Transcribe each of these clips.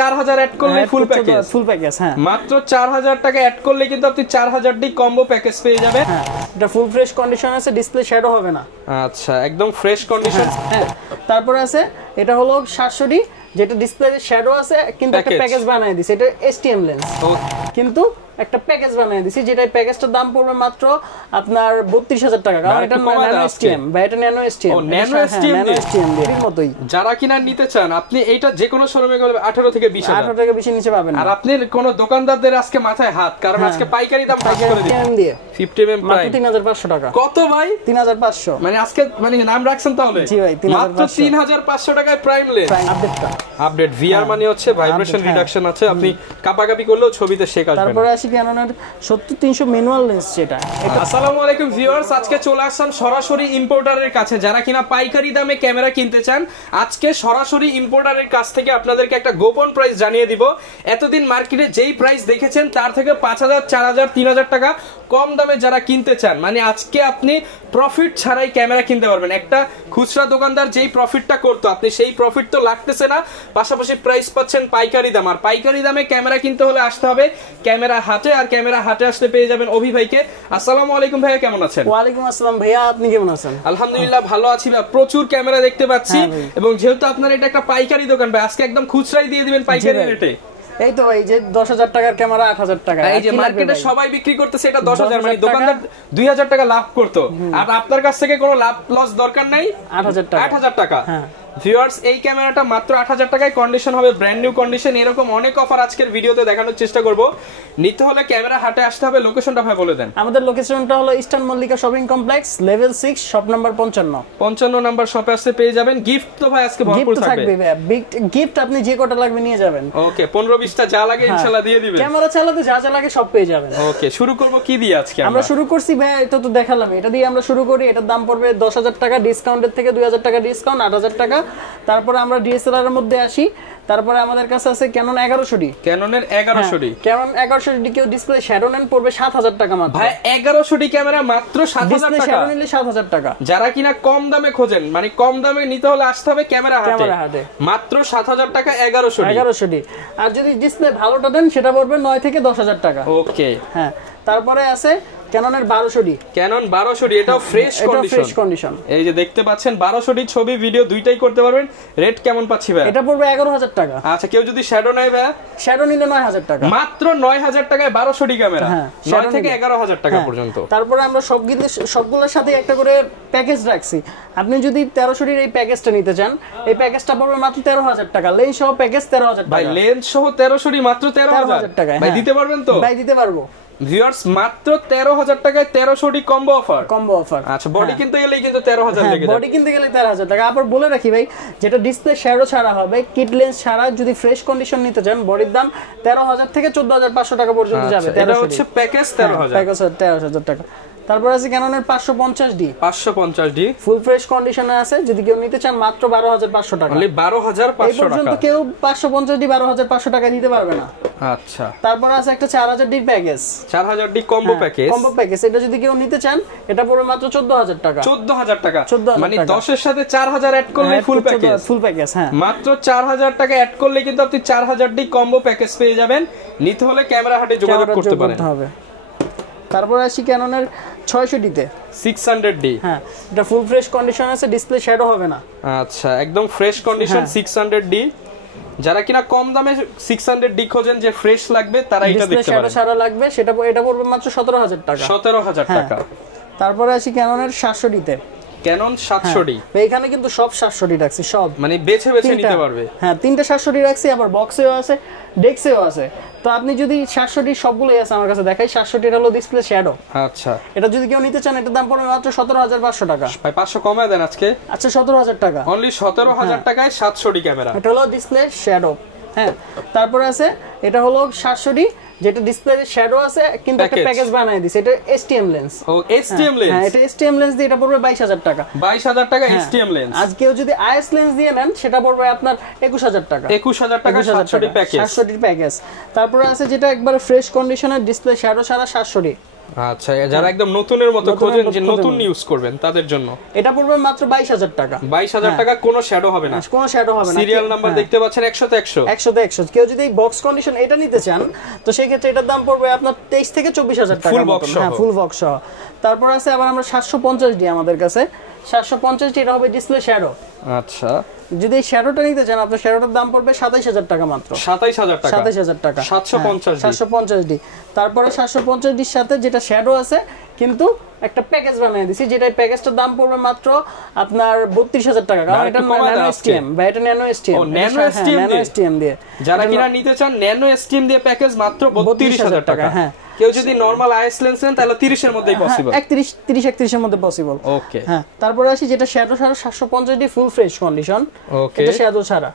4000 add করলে full package হ্যাঁ মাত্র 4000 টাকা অ্যাড করলে কিন্তু আপনি 4000 ডি কম্বো প্যাকেজ পেয়ে যাবেন। হ্যাঁ এটা ফুল ফ্রেশ কন্ডিশন আছে, ডিসপ্লে শ্যাডো হবে না। আচ্ছা একদম ফ্রেশ কন্ডিশন। হ্যাঁ তারপরে আছে এটা হলো 700 ডি, যেটা ডিসপ্লেতে শ্যাডো আছে কিন্তু একটা প্যাকেজ বানায় দিয়েছে, এটা এসটিএম লেন্স কিন্তু একটা প্যাকেজ বানিয়ে দিছি, যেটা প্যাকেজটার দাম পড়বে মাত্র আপনার 32000 টাকা, কারণ এটা ন্যানো এসটিএম বা এটা ন্যানো এসটিএম। ন্যানো এসটিএম এর মতোই যারা কিনা নিতে চান আপনি এইটা যে কোনো শোরুমে গেলে 18 থেকে 20000, 18 থেকে 20 এর নিচে পাবেন। আর আপনি কোন দোকানদারদের আজকে মাথায় হাত, কারণ আজকে পাইকারি দাম পাস করে দিই 50 mm মাত্র 3500 টাকা। কত ভাই? 3500 মানে আজকে মানে নাম রাখছেন তাহলে? জি ভাই 3500 মাত্র 3500 টাকায় প্রাইম লেন্স আপডেট ভিআর মানে হচ্ছে ভাইব্রেশন রিডাকশন আছে, আপনি কাপাকাপি করলেও ছবিতে শেক আসবে। তারপরে আসি ক্যাননের 70300 ম্যানুয়াল লেন্স যেটা। আসসালামু আলাইকুম ভিউয়ার্স, আজকে চলে আসলাম সরাসরি ইম্পোর্টারের কাছে। যারা কিনা পাইকারি দামে ক্যামেরা কিনতে চান, আজকে সরাসরি ইম্পোর্টারের কাছ থেকে আপনাদেরকে একটা গোপন প্রাইস জানিয়ে দিব। এতদিন মার্কেটে যেই প্রাইস দেখেছেন তার থেকে 5000 4000 3000 টাকা কম দামে যারা কিনতে চান, মানে আজকে আপনি প্রফিট ছাড়াই ক্যামেরা কিনতে পারবেন। একটা খুচরা দোকানদার যেই প্রফিটটা করতো, আপনি সেই প্রফিট তো লাগতেছে না, পাশাপাশি প্রাইস পাচ্ছেন পাইকারি দাম। আর পাইকারি দামে ক্যামেরা কিনতে হলে আসতে হবে ক্যামেরা হাটে, আর ক্যামেরা হাটে আসলে পেয়ে যাবেন অভি ভাইকে। আসসালামু আলাইকুম ভাইয়া, কেমন আছেন? ওয়ালাইকুম আসসালাম ভাইয়া, আপনি কেমন আছেন? আলহামদুলিল্লাহ ভালো আছি ভাই। প্রচুর ক্যামেরা দেখতে পাচ্ছি, এবং যেহেতু আপনার এটা একটা পাইকারি দোকান ভাই, আজকে একদম খুচরাই দিয়ে দিবেন পাইকারি রেটে। এই তো ভাই যে 10000 টাকার ক্যামেরা 8000 টাকা, এই যে মার্কেটে সবাই বিক্রি করতেছে এটা 10000, মানে দোকানদার 2000 টাকা লাভ করতো, আর আপনার কাছ থেকে কোনো লাভ লস দরকার নাই, 8000 টাকা। হ্যাঁ ভিউয়ার্স, এই ক্যামেরাটা মাত্র 8000 টাকায় কন্ডিশন হবে, ব্র্যান্ড নিউ কন্ডিশন। এরকম অনেক অফার আজকের ভিডিওতে দেখানোর চেষ্টা করব। নিতে হলে ক্যামেরা হাটে আসতে হবে। লোকেশনটা ভাই বলে দেন। আমাদের লোকেশনটা হলো eastern Mallika shopping complex, level 6, shop number 55 number শপে আসতে পেয়ে যাবেন। গিফট তো ভাই আজকে ভরপুর থাকবে। গিফট আপনি যে কটা লাগবে নিয়ে যাবেন। ওকে 15-20টা যা লাগে ইনশাআল্লাহ দিয়ে দিবেন। ক্যামেরা চালাতে যা যা লাগে সব পেয়ে যাবেন। ওকে শুরু করব কি দিয়ে আজকে? আমরা শুরু করছি ভাই, এটা তো দেখালাম, এটা দিয়ে আমরা শুরু করি। এটার দাম পড়বে 10000 টাকা, ডিসকাউন্টের থেকে 2000 টাকা ডিসকাউন্ট, 8000 টাকা। তারপরে আমরা ডিএসএলআর এর মধ্যে আসি। তারপরে আমাদের কাছে আছে Canon 1100D। ক্যাননের 1100D, Canon 1100D কেউ ডিসপ্লে শ্যাডো নেন পড়বে 7000 টাকা মাত্র। ভাই 1100D ক্যামেরা মাত্র 7000 টাকা। শ্যাডো নিলে 7000 টাকা। যারা কিনা কম দামে খোঁজেন, মানে কম দামে নিতে হলে আসতে হবে ক্যামেরা হাটে। মাত্র 7000 টাকা 1100D। আর যদি ডিসপ্লে ভালোটা দেন সেটা পড়বে 9 থেকে 10000 টাকা। ওকে হ্যাঁ তারপরে আছে ক্যাননের 1200D। ক্যানন 1200D, এটাও ফ্রেশ কন্ডিশন। এই যে দেখতে পাচ্ছেন 1200D ছবি ভিডিও দুইটাই করতে পারবেন। রেট কেমন পাচ্ছি ভাই? এটা পড়বে 11000 টাকা। আচ্ছা কেউ যদি শ্যাডো নেয় ভাই? শ্যাডো নিলে 9000 টাকা। মাত্র 9000 টাকায় 1200D ক্যামেরা, 9 থেকে 11000 টাকা পর্যন্ত। তারপরে আমরা সবগুলোর সাথে একটা করে প্যাকেজ রাখছি। আপনি যদি 1300D এর এই প্যাকেজটা নিতে চান, এই প্যাকেজটা পড়বে মাত্র 13000 টাকা। লেন্স সহ প্যাকেজ 13000 টাকা। ভাই লেন্স সহ 1300D মাত্র 13000 টাকা। ভাই দিতে পারবেন তো? ভাই দিতে পারবো। ভিউয়ার্স মাত্র 13000 টাকায় 1300D কম্বো অফার। আচ্ছা বডি কিনতে গেলেই কিন্তু 13000 লেগে যাবে। বডি কিনতে গেলে 13000 টাকা। আবার বলে রাখি ভাই, যেটা ডিসপ্লে শ্যাডো ছাড়া হবে, কিট লেন্স ছাড়া যদি ফ্রেশ কন্ডিশন নিতে চান, বডির দাম 13000 থেকে 14500 টাকা পর্যন্ত যাবে। এটা হচ্ছে প্যাকেজ 13000। প্যাকেজ 13000 টাকা। তারপর আছে ক্যাননের 550D ফুল ফ্রেশ কন্ডিশনে আছে, যদি কেউ নিতে চান মাত্র 12500 টাকা। মানে 12500 এই পর্যন্ত কেউ 550D 12500 টাকা দিতে পারবে না। আচ্ছা তারপর আছে একটা 4000D package, 4000D combo package. এটা যদি কেউ নিতে চান এটা পড়বে মাত্র 14000 টাকা। 14000 টাকা, মানে 10 এর সাথে 4000 অ্যাড করলে ফুল প্যাকেজ। হ্যাঁ মাত্র 4000 টাকা অ্যাড করলে কিন্তু আপনি 4000D কম্বো প্যাকেজ পেয়ে যাবেন। নিতে হলে ক্যামেরা হাটে যোগাযোগ করতে পারেন। তারপর আসি ক্যাননের 600D তে 600D। হ্যাঁ এটা ফুল ফ্রেশ কন্ডিশন আছে, ডিসপ্লে শ্যাডো হবে না। আচ্ছা একদম ফ্রেশ কন্ডিশন 600D। যারা কিনা কম দামে 600D খোঁজেন যে ফ্রেশ লাগবে, তারা এটা দেখতে পারেন। শ্যাডো ছাড়া লাগবে, এটা পড়বে মাত্র 17000 টাকা। 17000 টাকা। তারপরে আসি ক্যাননের 700D তে। ক্যানন 700D, এখানে কিন্তু সব 700D রাখছি, সব মানে বেছে বেছে নিতে পারবে। হ্যাঁ 3টা 700D রাখছি, আবার বক্সেও আছে, ডেক্সেও আছে। তো আপনি যদি 700D সবগুলোই আছে আমার কাছে দেখাই। 700D এর হলো ডিসপ্লে শ্যাডো। আচ্ছা এটা যদি কেউ নিতে চান, এটার দাম পড়বে মাত্র 17500 টাকা। ভাই 500 কমায় দেন আজকে। আচ্ছা 17000 টাকা, অনলি 17000 টাকায় 700D ক্যামেরা। এটা হলো ডিসপ্লে শ্যাডো। হ্যাঁ তারপরে আছে এটা হলো 700D, যেটা ডিসপ্লেতে শ্যাডো আছে কিন্তু একটা প্যাকেজ বানায় দিয়েছে, এটা এসটিএম লেন্স। ও এসটিএম লেন্স। হ্যাঁ এটা এসটিএম লেন্স দিয়ে এটা পড়বে 22000 টাকা। 22000 টাকা এসটিএম লেন্স। আজ কেউ যদি আইএস লেন্স দিয়ে নেন সেটা পড়বে আপনার 21000 টাকা। 21000 টাকা 700D প্যাকেজ। 700D package. তারপরে আছে যেটা একবারে ফ্রেশ কন্ডিশনের ডিসপ্লে শ্যাডো ছাড়া 700D। আচ্ছা, যারা একদম নতুনের মতো খোঁজেন যে নতুন ইউজ করবেন তাদের জন্য এটা পড়বে মাত্র 22000 টাকা। 22000 টাকা, কোনো শ্যাডো হবে না, কোনো শ্যাডো হবে না। সিরিয়াল নাম্বার দেখতে পাচ্ছেন 100 তে 100, 100 তে 100। কেউ যদি বক্স কন্ডিশন এটা নিতে চান তো সেই ক্ষেত্রে এটার দাম পড়বে আপনার 23 থেকে 24000 টাকা। ফুল বক্স, হ্যাঁ ফুল বক্স সহ। তারপর আছে আবার আমরা 750D আমাদের কাছে, 750D এটা হবে ডিসপ্লে শ্যাডো। আচ্ছা, যদি এই শ্যাডোটা নিতে চান আপনার শ্যাডোটার দাম পড়বে 27000 টাকা মাত্র। 27000 টাকা, 27000 টাকা 750D। তারপরে 750Dর সাথে যেটা শ্যাডো আছে কিন্তু একটা প্যাকেজ বানিয়ে দিছি, যেটা এই প্যাকেজটার দাম পড়বে মাত্র আপনার 32000 টাকা, কারণ এটা ন্যানো এসটিএম বা এটা ন্যানো এসটিএম। ও ন্যানো এসটিএম দিয়ে যারা কিনা নিতে চান ন্যানো এসটিএম দিয়ে প্যাকেজ মাত্র 32000 টাকা। হ্যাঁ, কেউ যদি নরমাল আইএস লেন্স নেন তাহলে 30 এর মধ্যেই পসিবল, 31 এর মধ্যে পসিবল। ওকে, হ্যাঁ। তারপরে আসি যেটা শ্যাডো ছাড়া 750D ফুল ফ্রেশ কন্ডিশন। ওকে, এটা শ্যাডো ছাড়া,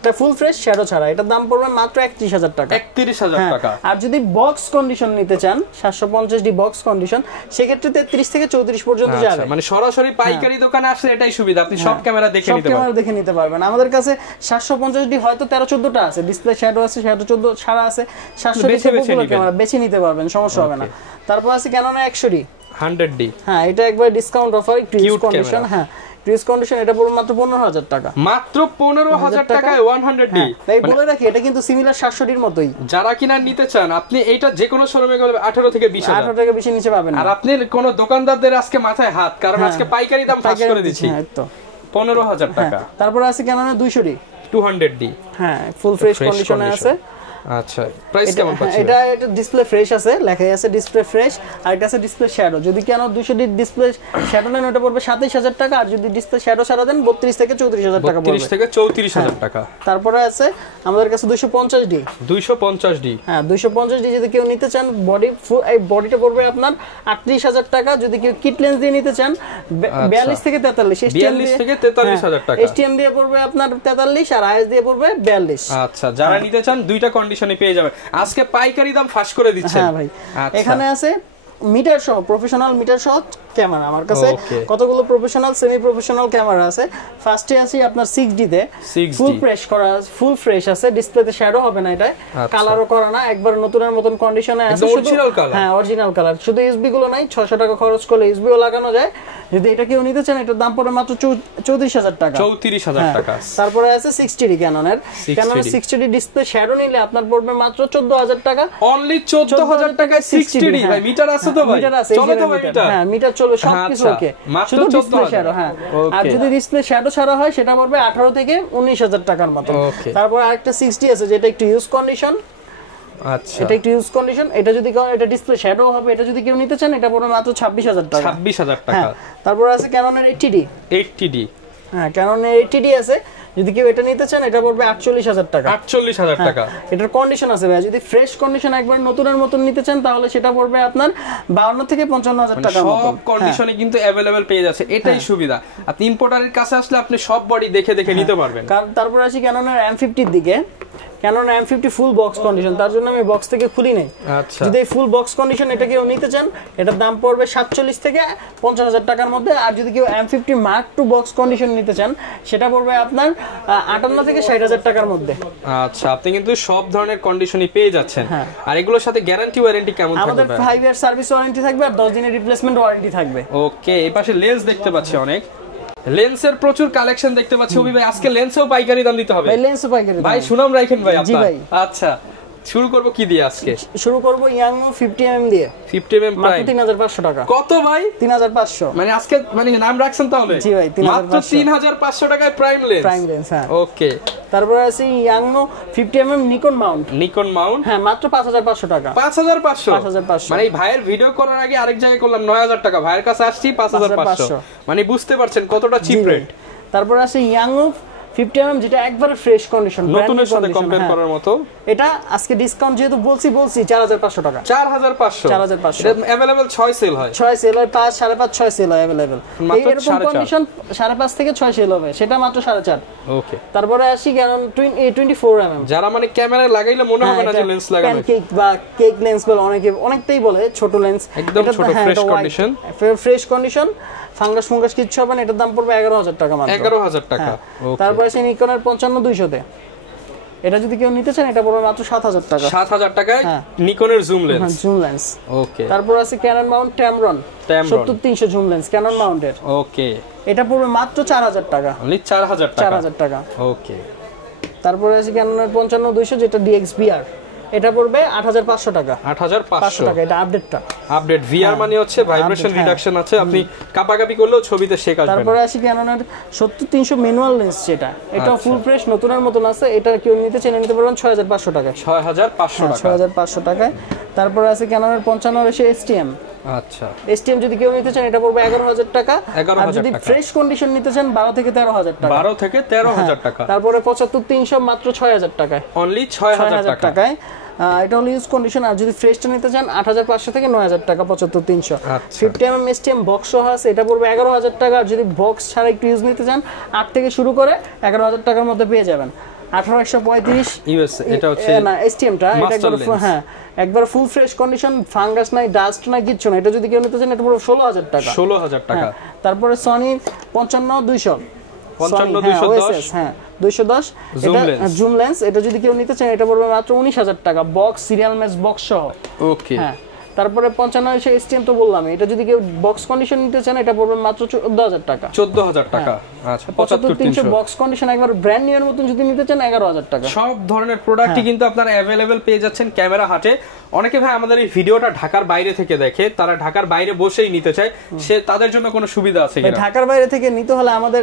এটা ফুল ফ্রেশ শ্যাডো ছাড়া, এটার দাম পড়বে মাত্র 31000 টাকা। 31000 টাকা। আর যদি বক্স কন্ডিশন নিতে চান 750D বক্স কন্ডিশন, সেক্ষেত্রে 33 থেকে 34 পর্যন্ত যাবে। মানে সরাসরি পাইকারি দোকানে আসলে এটাই সুবিধা, আপনি সব ক্যামেরা দেখে নিতে পারবেন। আমাদের কাছে 750D হয়তো 13-14টা আছে, ডিসপ্লে শ্যাডো আছে, শ্যাডো 14 ছাড়া আছে, 700D ক্যামেরা বেছে নিতে পারবেন, সমস্যা হবে না। তারপর আছে Canon 100D 100D। হ্যাঁ, এটা একবার ডিসকাউন্ট অফার, ইউজ কন্ডিশন। হ্যাঁ, ইউজ কন্ডিশন এটা পড়বে মাত্র 15000 টাকা। মাত্র 15000 টাকায় 100D। তাই বলে রাখি এটা কিন্তু সিমিলার 700D এর মতোই। যারা কিনা নিতে চান আপনি এইটা যে কোনো শোরুমে গেলে 18 থেকে 20000, 18 থেকে 20 এর নিচে পাবেন না। আর আপনি কোন দোকানদারদের আজকে মাথায় হাত, কারণ আজকে পাইকারি দাম ফাঁস করে দিচ্ছি। হ্যাঁ, তো 15000 টাকা। তারপর আছে Canon 200D। হ্যাঁ, ফুল ফ্রেশ কন্ডিশনে আছে। আচ্ছা, প্রাইস কেমন পাচ্ছেন? এটা ডিসপ্লে ফ্রেশ আছে, লেখাই আছে ডিসপ্লে ফ্রেশ, আর এটা আছে ডিসপ্লে শ্যাডো। যদি কেন 200D ডিসপ্লে শ্যাডো নেন ওটা পড়বে 27000 টাকা, আর যদি ডিসপ্লে শ্যাডো ছাড়া দেন 32 থেকে 34000 টাকা পড়বে। 32 থেকে 34000 টাকা। তারপরে আছে আমাদের কাছে 250D। 250D, হ্যাঁ 250D যদি কেউ নিতে চান বডি ফুল, এই বডিটা পড়বে আপনার 38000 টাকা। যদি কেউ কিট লেন্স দিয়ে নিতে চান 42 থেকে 43, 42 থেকে 43000 টাকা। এসটিএম দিয়ে পড়বে আপনার 43 আর আইএস দিয়ে পড়বে 42। আচ্ছা, যারা নিতে চান দুইটা কন্ডিশনে পেয়ে যাবেন। আজকে পাইকারি দাম ফাঁস করে দিচ্ছেন। হ্যাঁ ভাই, এখানে আছে মিটার সহ, প্রফেশনাল মিটার সহ ক্যামেরা। আমার কাছে কতগুলো প্রফেশনাল সেমি প্রফেশনাল ক্যামেরা আছে। ফার্স্টে আছে আপনার 6D তে ফুল ফ্রেশ করা, ফুল ফ্রেশ আছে, ডিসপ্লেতে শ্যাডো হবে না, এটা কালারও করা না, একবার নতুনের মতন কন্ডিশনে আছে, অরিজিনাল কালার। হ্যাঁ অরিজিনাল কালার, শুধু ইউএসবি গুলো নাই, 600 টাকা খরচ করলে ইউএসবিও লাগানো যায়। যদি এটা কেউ নিতে চান এটার দাম পড়ে মাত্র 34000 টাকা। 34000 টাকা। তারপরে আছে 60D ক্যাননের 60D ডিসপ্লে শ্যাডো নিলে আপনার পড়বে মাত্র 14000 টাকা। অনলি 14000 টাকায় 60D। ভাই মিটার আছে তো? ভাই মিটার আছে, চলে তো ভাই মিটার। হ্যাঁ মিটার চলবে, সবকিছু ওকে, শুধু ডিসপ্লে শ্যাডো। হ্যাঁ, আর যদি ডিসপ্লে শ্যাডো ছাড়া হয় সেটা পড়বে 18 থেকে 19000 টাকার মতো। তারপর আরেকটা 60D আছে যেটা একটু ইউজ কন্ডিশন। আচ্ছা, এটা একটু ইউজ কন্ডিশন। এটা যদি এটা ডিসপ্লে শ্যাডো হবে, এটা যদি কেউ নিতে চান এটা পড়বে মাত্র 26000 টাকা। 26000 টাকা। তারপর আছে Canon 80D। হ্যাঁ, Canon 80D আছে, যদি কেউ এটা নিতে চান এটা পড়বে 48000 টাকা। 48000 টাকা। এটার কন্ডিশন আছে ভাই, যদি ফ্রেশ কন্ডিশন একবার নতুনের মতন নিতে চান তাহলে সেটা পড়বে আপনার 52 থেকে 55000 টাকার মতো। সব কন্ডিশনে কিন্তু अवेलेबल পেয়ে যাচ্ছে, এটাই সুবিধা। আপনি ইম্পোর্টারের কাছে আসলে আপনি সব বডি দেখে দেখে নিতে পারবেন। তারপর আসি Canon M50 এর দিকে। Canon M50 full box condition, তার জন্য আমি বক্স থেকে খুলি নাই। আচ্ছা, যদি ফুল বক্স কন্ডিশন এটা কেউ নিতে চান এটার দাম পড়বে 47 থেকে 50000 টাকার মধ্যে। আর যদি কেউ M50 Mark II box condition নিতে চান সেটা পড়বে আপনার 58 থেকে 60000 টাকার মধ্যে। আচ্ছা, আপনি কিন্তু সব ধরনের কন্ডিশনই পেয়ে যাচ্ছেন। আর এগুলোর সাথে গ্যারান্টি ওয়ারেন্টি কেমন থাকবে? আমাদের 5 ইয়ার সার্ভিস ওয়ারেন্টি থাকবে আর 10 দিনের রিপ্লেসমেন্ট ওয়ারেন্টি থাকবে। ওকে, এই পাশে লেন্স দেখতে পাচ্ছি, অনেক লেন্সের প্রচুর কালেকশন দেখতে পাচ্ছি। ভাই আজকে লেন্সেও পাইকারি দাম দিতে হবে? ভাই লেন্সও পাইকারি দাম। ভাই সুনাম রাখেন ভাই আপনারা। জি ভাই। আচ্ছা, শুরু করব কি দিয়ে আজকে? শুরু করব ইয়াংনো 50mm দিয়ে। 50mm মাত্র 3500 টাকা। কত ভাই? 3500। মানে আজকে মানে নাম রাখছেন তাহলে? জি ভাই, 3500। মাত্র 3500 টাকায় প্রাইম লেন্স। প্রাইম লেন্স, হ্যাঁ। ওকে, তারপর আছে ইয়াংনো 50mm Nikon Mount. Nikon Mount, হ্যাঁ, মাত্র 5500 টাকা। 5500। মানে এই ভাইয়ের ভিডিও করার আগে আরেক জায়গায় করলাম 9000 টাকা, ভাইয়ের কাছে আসছি 5500। মানে বুঝতে পারছেন কতটা চিপ রেট। তারপর আছে ইয়াংনো 50mm যেটা একবারে ফ্রেশ কন্ডিশন, নতুনের সাথে কম্পেয়ার করার মতো। এটা আজকে ডিসকাউন্ট যেহেতু বলছি 4500 টাকা। 4500। এটা अवेलेबल 6 সেল হয়। 6 সেল হয়, 5 5.5 6 সেল হয় अवेलेबल। এরকম কন্ডিশন 5.5 থেকে 6 সেল হবে, সেটা মাত্র 4.5। ওকে, তারপরে আসি Canon 24mm। যারা মানে ক্যামেরা লাগাইলে মনে হবে না যে লেন্স লাগানো। প্যানকেক বা কেক লেন্স বলে অনেকটাই বলে, ছোট লেন্স, একদম ছোট, fresh condition. Fresh condition, fungus ফুঙ্গাস কিছু হবে না, এটার দাম পড়বে 11000 টাকা মাত্র। 11000 টাকা। তারপর আছে নিকনের 55200 তে। এটা যদি কেউ নিতে চান এটা পড়বে মাত্র 7000 টাকা। 7000 টাকায় নিকনের জুম লেন্স। হ্যাঁ, জুম লেন্স। ওকে। তারপর আছে Canon mount Tamron 70300 zoom lens Canon মাউন্টের। ওকে। এটা পড়বে মাত্র 4000 টাকা। অনলি 4000 টাকা। 4000 টাকা। ওকে। তারপরে আছে ক্যাননের 55200 যেটা DXVR, এটা পড়বে 8500 টাকা। 8500 টাকা, এটা আপডেটটা। আপডেট VR মানে হচ্ছে ভাইব্রেশন রিডাকশন আছে, আপনি কাপাকাপি করলেও ছবিতে শেক আসবে না। তারপরে আছে ক্যাননের 70300 ম্যানুয়াল লেন্স, যেটা এটা ফুল ফ্রেশ নতুনের মতন আছে। এটা কেউ নিতে চাইলে নিতে পারবেন 6500 টাকা। 6500 টাকা। 6500 টাকায়। তারপরে আছে ক্যাননের 5500 STM। আচ্ছা, STM যদি কেউ নিতে চান এটা পড়বে 11000 টাকা। আর যদি ফ্রেশ কন্ডিশন নিতে চান 12 থেকে 13000 টাকা। 12 থেকে 13000 টাকা। তারপরে 75300 মাত্র 6000 টাকায়। অনলি 6000 টাকায়। এটা হলো ইউজ কন্ডিশন। আর যদি ফ্রেশটা নিতে চান 8500 থেকে 9000 টাকা 75300। 50mm STM বক্স সহ আছে, এটা পড়বে 11000 টাকা। আর যদি বক্স ছাড়া একটু ইউজ নিতে চান 8 থেকে শুরু করে 11000 টাকার মধ্যে পেয়ে যাবেন। 18135 ইউএস, এটা হচ্ছে না STMটা, এটা একবার হ্যাঁ একবার ফুল ফ্রেশ কন্ডিশন, ফাঙ্গাস নাই, ডাস্ট নাই, কিচ্ছু না। এটা যদি কেউ নিতে চান এটা পড়বে 16000 টাকা। 16000 টাকা। তারপরে সনি 55200 55210 হ্যাঁ 210 এটা জুম লেন্স। এটা যদি কেউ নিতে চান এটা পড়বে মাত্র 19000 টাকা, বক্স সিরিয়াল ম্যাচ বক্স সহ। ওকে। হ্যাঁ। তারপরে 5500 STM তো বললাম, এটা যদি কেউ বক্স কন্ডিশন নিতে চান এটা পড়বে মাত্র 14000 টাকা। 14000 টাকা। আচ্ছা, 75300 বক্স কন্ডিশন একবার ব্র্যান্ড নিউ এর মতন যদি নিতে চান 11000 টাকা। সব ধরনের প্রোডাক্টই কিন্তু আপনারা अवेलेबल পেয়ে যাচ্ছেন ক্যামেরা হাটে। অনেকে ভাই আমাদের এই ভিডিওটা ঢাকার বাইরে থেকে দেখে, তারা ঢাকার বাইরে বসেই নিতে চায়, সে তাদের জন্য কোনো সুবিধা আছে কিনা? ঢাকার বাইরে থেকে নিতে হলে আমাদের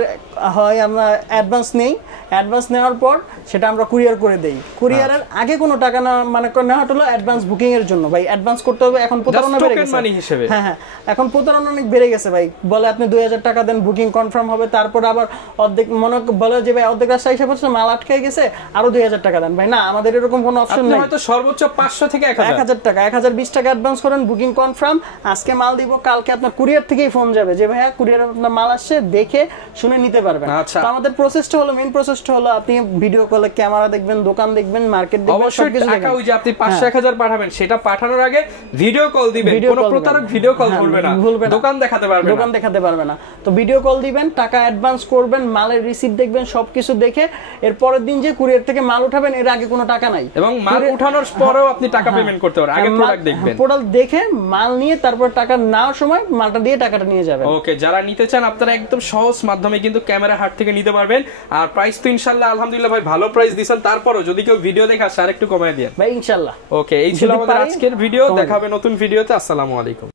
হয় আমরা অ্যাডভান্স নেই, অ্যাডভান্স নেওয়ার পর সেটা আমরা কুরিয়ার করে দেই। কুরিয়ারের আগে কোনো টাকা না মানে নেওয়া হলো অ্যাডভান্স বুকিং এর জন্য। ভাই অ্যাডভান্স করতে হবে, এখন প্রতারণা বেড়ে গেছে। মানি হিসেবে হ্যাঁ হ্যাঁ, এখন প্রতারণা অনেক বেড়ে গেছে ভাই। বলে আপনি 2000 টাকা দেন বুকিং কনফার্ম হবে, তারপর আবার অর্ধেক মনে বলে যে ভাই অর্ধেক রাস্তা হিসাব হচ্ছে মাল আটকে গেছে আরো 2000 টাকা দেন। ভাই না, আমাদের এরকম কোনো অপশন নেই। হয়তো সর্বোচ্চ 500 থেকে 1000 টাকা, 1020 টাকা অ্যাডভান্স করেন, বুকিং কনফার্ম, আজকে মাল দিব, কালকে আপনার কুরিয়ার থেকেই ফোন যাবে যে ভাইয়া কুরিয়ার আপনার মাল আসছে, দেখে শুনে নিতে পারবেন। আচ্ছা। তো আমাদের প্রসেসটা হলো, মেইন প্রসেসটা হলো আপনি ভিডিও কলে ক্যামেরা দেখবেন, দোকান দেখবেন, মার্কেট দেখবেন, সবকিছু দেখবেন। টাকা ওই যে আপনি 500-1000 পাঠাবেন, সেটা পাঠানোর আগে ভিডিও কল দিবেন। কোনো প্রতারক ভিডিও কল করবে না, দোকান দেখাতে পারবে না, দোকান দেখাতে পারবে না। তো ভিডিও কল দিবেন, টাকা অ্যাডভান্স করবেন, মালের রিসিপ্ট দেখবেন, সবকিছু দেখে এর পরের দিন যে কুরিয়ার থেকে মাল উঠাবেন এর আগে কোনো টাকা নাই। এবং মাল উঠানোর পরেও আপনি টাকা পেমেন্ট করতে পারবেন, আগে প্রোডাক্ট দেখবেন। প্রোডাক্ট দেখে মাল নিয়ে তারপর টাকা নেওয়ার সময় মালটা দিয়ে টাকাটা নিয়ে যাবেন। ওকে, যারা নিতে চান আপনারা একদম সহজ মাধ্যমে কিন্তু ক্যামেরা হাট থেকে নিতে পারবেন। আর প্রাইস তো ইনশাআল্লাহ আলহামদুলিল্লাহ ভাই ভালো প্রাইস দিবেন, তারপরও যদি কেউ ভিডিও দেখে আসে আরেকটু কমায় দেন ভাই ইনশাআল্লাহ। ওকে, এই ছিল আমাদের আজকের ভিডিও। দেখা হবে নতুন ভিডিওতে। আসসালামু আলাইকুম।